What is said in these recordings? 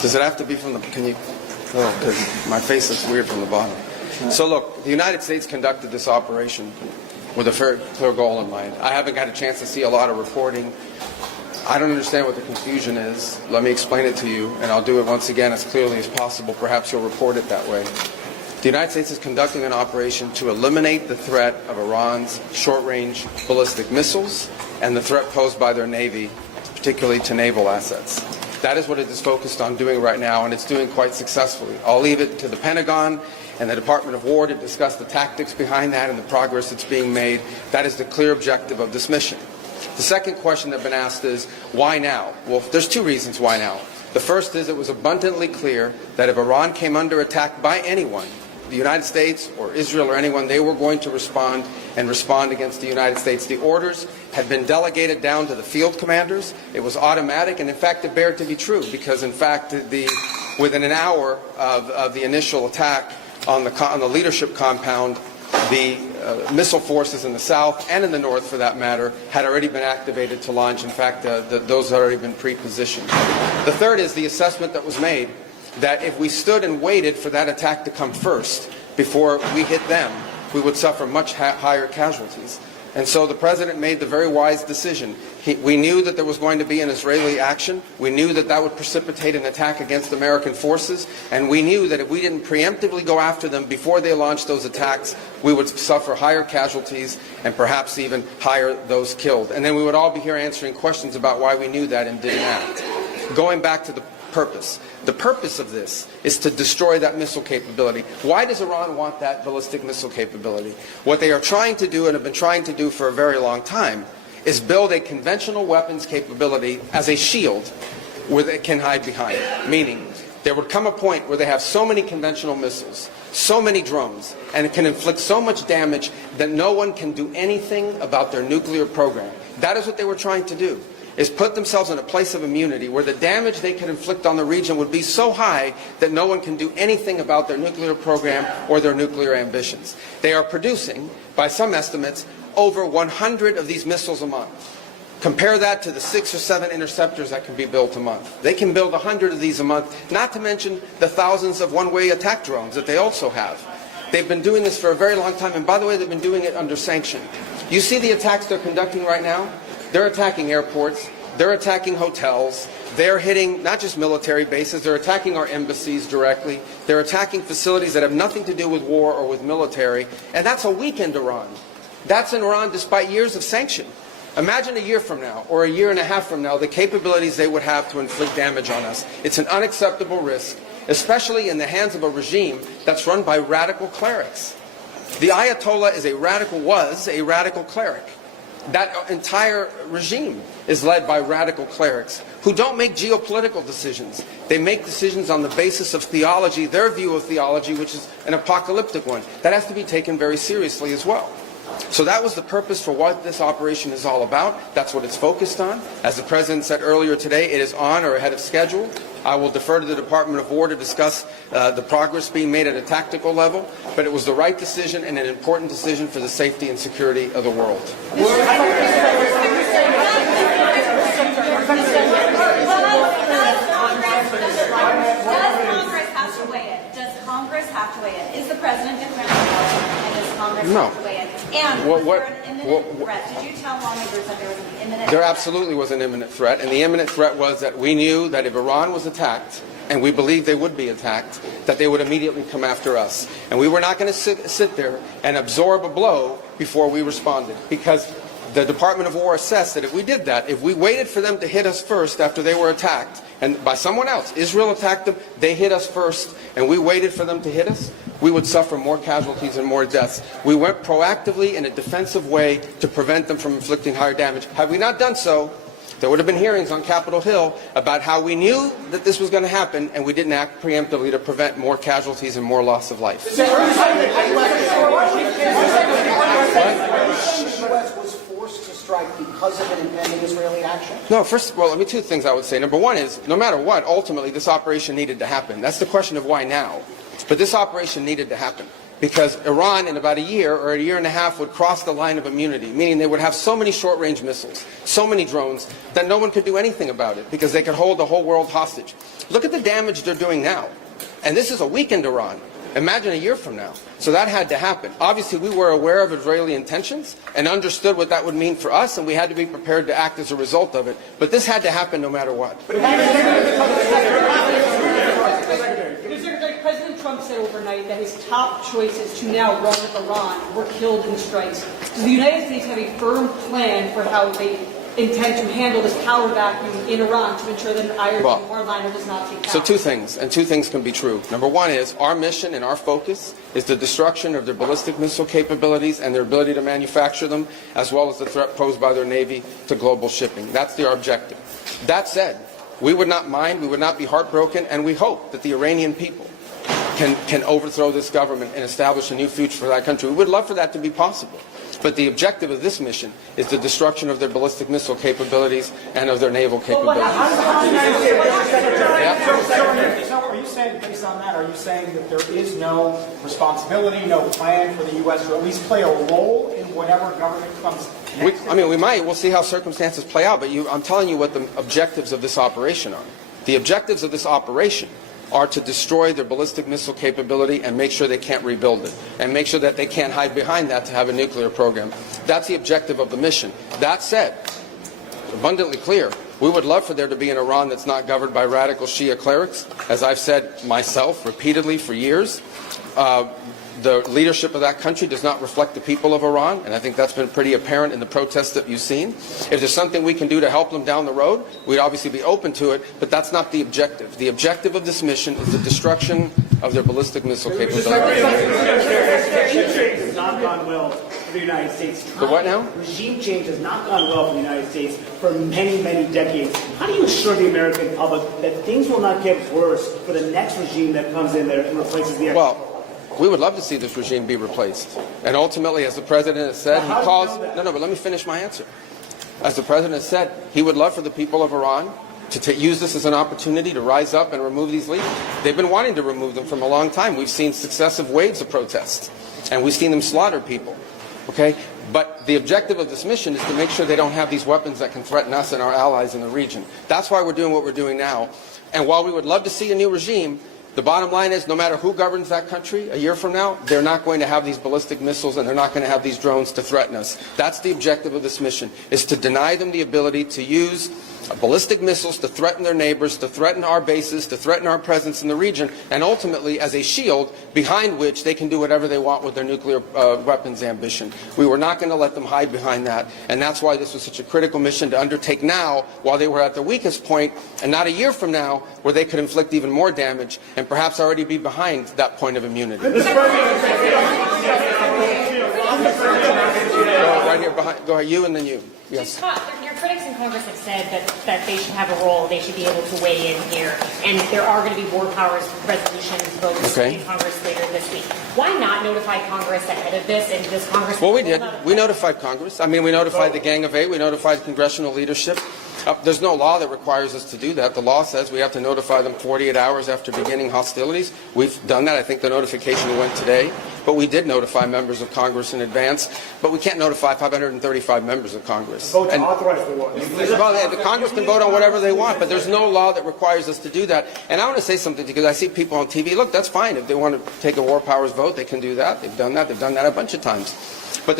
Does it have to be from the, can you, oh, because my face looks weird from the bottom. So look, the United States conducted this operation with a very clear goal in mind. I haven't got a chance to see a lot of reporting. I don't understand what the confusion is. Let me explain it to you, and I'll do it once again as clearly as possible. Perhaps you'll report it that way. The United States is conducting an operation to eliminate the threat of Iran's short-range ballistic missiles and the threat posed by their Navy, particularly to naval assets. That is what it is focused on doing right now, and it's doing quite successfully. I'll leave it to the Pentagon and the Department of War to discuss the tactics behind that and the progress that's being made. That is the clear objective of this mission. The second question that's been asked is, why now? Well, there's two reasons why now. The first is it was abundantly clear that if Iran came under attack by anyone, the United States or Israel or anyone, they were going to respond and respond against the United States. The orders had been delegated down to the field commanders. It was automatic, and in fact it bared to be true, because in fact within an hour of the initial attack on the leadership compound, the missile forces in the south and in the north, for that matter, had already been activated to launch. In fact, those had already been pre-positioned. The third is the assessment that was made that if we stood and waited for that attack to come first before we hit them, we would suffer much higher casualties. And so the President made the very wise decision. We knew that there was going to be an Israeli action. We knew that that would precipitate an attack against American forces. And we knew that if we didn't preemptively go after them before they launched those attacks, we would suffer higher casualties and perhaps even higher those killed. And then we would all be here answering questions about why we knew that and didn't act. Going back to the purpose. The purpose of this is to destroy that missile capability. Why does Iran want that ballistic missile capability? What they are trying to do and have been trying to do for a very long time is build a conventional weapons capability as a shield where they can hide behind. Meaning, there would come a point where they have so many conventional missiles, so many drones, and it can inflict so much damage that no one can do anything about their nuclear program. That is what they were trying to do, is put themselves in a place of immunity where the damage they could inflict on the region would be so high that no one can do anything about their nuclear program or their nuclear ambitions. They are producing, by some estimates, over 100 of these missiles a month. Compare that to the 6 or 7 interceptors that can be built a month. They can build 100 of these a month, not to mention the thousands of one-way attack drones that they also have. They've been doing this for a very long time, and by the way, they've been doing it under sanction. You see the attacks they're conducting right now? They're attacking airports, they're attacking hotels, they're hitting not just military bases, they're attacking our embassies directly, they're attacking facilities that have nothing to do with war or with military, and that's a weakened Iran. That's in Iran despite years of sanction. Imagine a year from now, or a year and a half from now, the capabilities they would have to inflict damage on us. It's an unacceptable risk, especially in the hands of a regime that's run by radical clerics. The Ayatollah was a radical cleric. That entire regime is led by radical clerics who don't make geopolitical decisions. They make decisions on the basis of theology, their view of theology, which is an apocalyptic one. That has to be taken very seriously as well. So that was the purpose for what this operation is all about. That's what it's focused on. As the President said earlier today, it is on or ahead of schedule. I will defer to the Department of War to discuss the progress being made at a tactical level, but it was the right decision and an important decision for the safety and security of the world. Does Congress have to weigh in? Is the President declaring war, and does Congress have to weigh in? And was there an imminent threat? Did you tell lawmakers that there was an imminent threat? There absolutely was an imminent threat, and the imminent threat was that we knew that if Iran was attacked, and we believed they would be attacked, that they would immediately come after us. And we were not going to sit there and absorb a blow before we responded, because the Department of War assessed that if we did that, if we waited for them to hit us first after they were attacked, and by someone else, Israel attacked them, they hit us first, and we waited for them to hit us, we would suffer more casualties and more deaths. We went proactively in a defensive way to prevent them from inflicting higher damage. Had we not done so, there would have been hearings on Capitol Hill about how we knew that this was going to happen, and we didn't act preemptively to prevent more casualties and more loss of life. Strike because of an impending Israeli action? No, first of all, let me two things I would say. Number one is, no matter what, ultimately this operation needed to happen. That's the question of why now. But this operation needed to happen because Iran in about a year or a year and a half would cross the line of immunity, meaning they would have so many short-range missiles, so many drones, that no one could do anything about it because they could hold the whole world hostage. Look at the damage they're doing now. And this is a weakened Iran. Imagine a year from now. So that had to happen. Obviously, we were aware of Israeli intentions and understood what that would mean for us, and we had to be prepared to act as a result of it. But this had to happen no matter what. President Trump said overnight that his top choices to now run Iran were killed in strikes. Does the United States have a firm plan for how they intend to handle this power vacuum in Iran to ensure that an iron hardliner does not take power? So two things, and two things can be true. Number one is our mission and our focus is the destruction of their ballistic missile capabilities and their ability to manufacture them, as well as the threat posed by their Navy to global shipping. That's our objective. That said, we would not mind, we would not be heartbroken, and we hope that the Iranian people can overthrow this government and establish a new future for that country. We would love for that to be possible. But the objective of this mission is the destruction of their ballistic missile capabilities and of their naval capabilities. So are you saying, based on that, are you saying that there is no responsibility, no plan for the U.S. to at least play a role in whatever government comes next? We might. We'll see how circumstances play out. But I'm telling you what the objectives of this operation are. The objectives of this operation are to destroy their ballistic missile capability and make sure they can't rebuild it, and make sure that they can't hide behind that to have a nuclear program. That's the objective of the mission. That said, abundantly clear, we would love for there to be an Iran that's not governed by radical Shia clerics. As I've said myself repeatedly for years, the leadership of that country does not reflect the people of Iran, and I think that's been pretty apparent in the protests that you've seen. If there's something we can do to help them down the road, we'd obviously be open to it, but that's not the objective. The objective of this mission is the destruction of their ballistic missile capability. Regime change has not gone well for the United States. The what now? Regime change has not gone well for the United States for many, many decades. How do you assure the American public that things will not get worse for the next regime that comes in there and replaces the we would love to see this regime be replaced. And ultimately, as the President has said, he calls... No, but let me finish my answer. As the President has said, he would love for the people of Iran to use this as an opportunity to rise up and remove these leaders. They've been wanting to remove them from a long time. We've seen successive waves of protests, and we've seen them slaughter people. Okay? But the objective of this mission is to make sure they don't have these weapons that can threaten us and our allies in the region. That's why we're doing what we're doing now. And while we would love to see a new regime, the bottom line is no matter who governs that country a year from now, they're not going to have these ballistic missiles and they're not going to have these drones to threaten us. That's the objective of this mission, is to deny them the ability to use ballistic missiles to threaten their neighbors, to threaten our bases, to threaten our presence in the region, and ultimately as a shield behind which they can do whatever they want with their nuclear weapons ambition. We were not going to let them hide behind that, and that's why this was such a critical mission to undertake now while they were at their weakest point, and not a year from now where they could inflict even more damage and perhaps already be behind that point of immunity. Right here behind, go ahead, you and then you. Yes. Your critics in Congress have said that they should have a role, they should be able to weigh in here, and there are going to be war powers resolutions votes in Congress later this week. Why not notify Congress ahead of this, and does Congress... Well, we did. We notified Congress. I mean, we notified the Gang of Eight. We notified congressional leadership. There's no law that requires us to do that. The law says we have to notify them 48 hours after beginning hostilities. We've done that. I think the notification went today. But we did notify members of Congress in advance. But we can't notify 535 members of Congress. Vote to authorize the war. Well, the Congress can vote on whatever they want, but there's no law that requires us to do that. And I want to say something, because I see people on TV. Look, that's fine. If they want to take a war powers vote, they can do that. They've done that. They've done that a bunch of times. But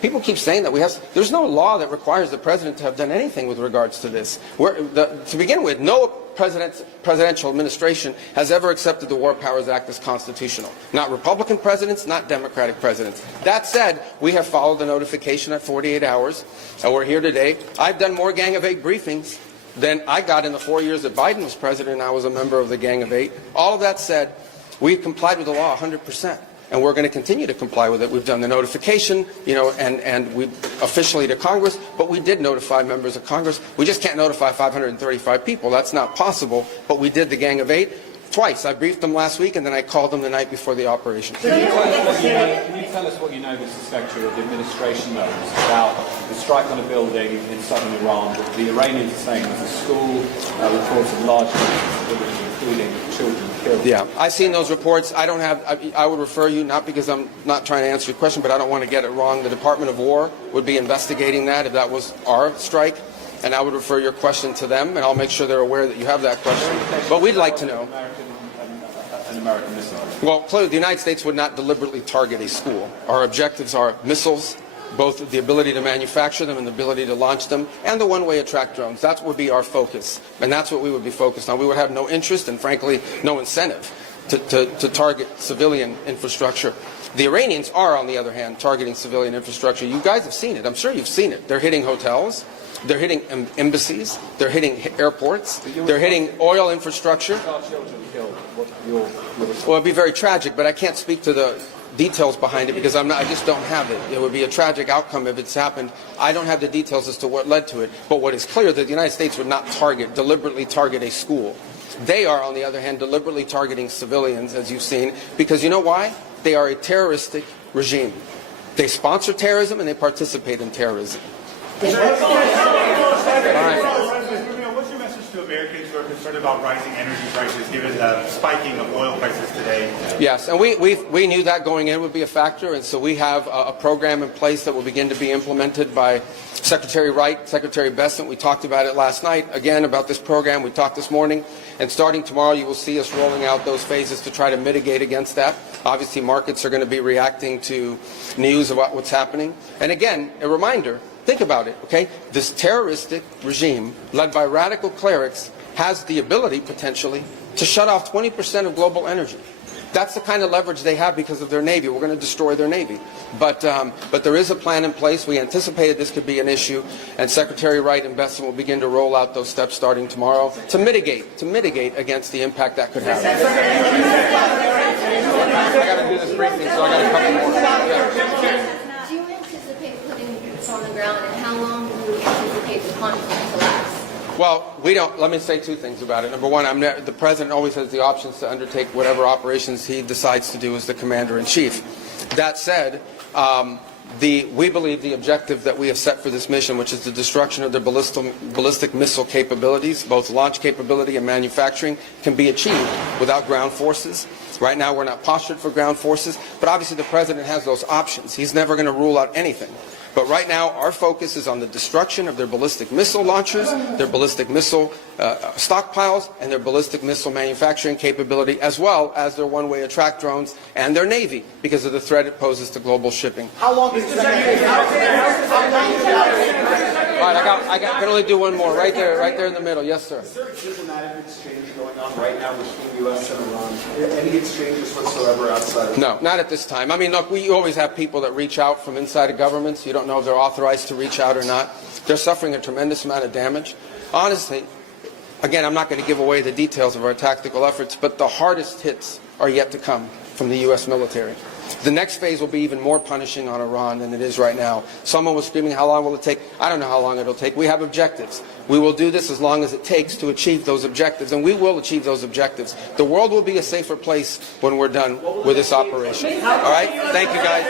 people keep saying that there's no law that requires the president to have done anything with regards to this. To begin with, no presidential administration has ever accepted the War Powers Act as constitutional. Not Republican presidents, not Democratic presidents. That said, we have followed the notification at 48 hours, and we're here today. I've done more Gang of Eight briefings than I got in the 4 years that Biden was president and I was a member of the Gang of Eight. All of that said, we've complied with the law 100%. And we're going to continue to comply with it. We've done the notification, and we officially to Congress, but we did notify members of Congress. We just can't notify 535 people. That's not possible, but we did the Gang of Eight. Twice. I briefed them last week, and then I called them the night before the operation. Can you tell us what you know, Mr. Secretary, of the administration knows about the strike on a building in southern Iran that the Iranians are saying was a school, reports of large civilians, including children killed? Yeah, I've seen those reports. I don't have. I would refer you, not because I'm not trying to answer your question, but I don't want to get it wrong. The Department of War would be investigating that if that was our strike. And I would refer your question to them, and I'll make sure they're aware that you have that question. But we'd like to know. An American missile. Well, clearly, the United States would not deliberately target a school. Our objectives are missiles, both the ability to manufacture them and the ability to launch them, and the one-way attract drones. That would be our focus, and that's what we would be focused on. We would have no interest and, frankly, no incentive to target civilian infrastructure. The Iranians are, on the other hand, targeting civilian infrastructure. You guys have seen it. I'm sure you've seen it. They're hitting hotels. They're hitting embassies. They're hitting airports. They're hitting oil infrastructure. Well, it'd be very tragic, but I can't speak to the details behind it because I just don't have it. It would be a tragic outcome if it's happened. I don't have the details as to what led to it. But what is clear that the United States would not deliberately target a school. They are, on the other hand, deliberately targeting civilians, as you've seen, because you know why? They are a terroristic regime. They sponsor terrorism and they participate in terrorism. What's your message to Americans who are concerned about rising energy prices given the spiking of oil prices today? Yes, and we knew that going in would be a factor, and so we have a program in place that will begin to be implemented by Secretary Wright, Secretary Bessent. We talked about it last night, again, about this program. We talked this morning, and starting tomorrow you will see us rolling out those phases to try to mitigate against that. Obviously, markets are going to be reacting to news about what's happening. And again, a reminder, think about it, okay? This terroristic regime, led by radical clerics, has the ability, potentially, to shut off 20% of global energy. That's the kind of leverage they have because of their Navy. We're going to destroy their Navy. But there is a plan in place. We anticipated this could be an issue, and Secretary Wright and Bessent will begin to roll out those steps starting tomorrow to mitigate against the impact that could have. I got to do this briefing, so I got a couple more. Do you anticipate putting boots on the ground, and how long do you anticipate the conflict to last? Well, we don't. Let me say two things about it. Number one, the president always has the options to undertake whatever operations he decides to do as the commander-in-chief. That said, we believe the objective that we have set for this mission, which is the destruction of their ballistic missile capabilities, both launch capability and manufacturing, can be achieved without ground forces. Right now, we're not postured for ground forces, but obviously the president has those options. He's never going to rule out anything. But right now, our focus is on the destruction of their ballistic missile launchers, their ballistic missile stockpiles, and their ballistic missile manufacturing capability, as well as their one-way attract drones and their Navy, because of the threat it poses to global shipping. How long is it? All right, I can only do one more. Right there in the middle. Yes, sir. Is there a diplomatic exchange going on right now between the U.S. and Iran? Any exchanges whatsoever outside of No, not at this time. I mean, look, we always have people that reach out from inside of governments. You don't know if they're authorized to reach out or not. They're suffering a tremendous amount of damage. Honestly, again, I'm not going to give away the details of our tactical efforts, but the hardest hits are yet to come from the U.S. military. The next phase will be even more punishing on Iran than it is right now. Someone was screaming, how long will it take? I don't know how long it'll take. We have objectives. We will do this as long as it takes to achieve those objectives, and we will achieve those objectives. The world will be a safer place when we're done with this operation. All right? Thank you, guys.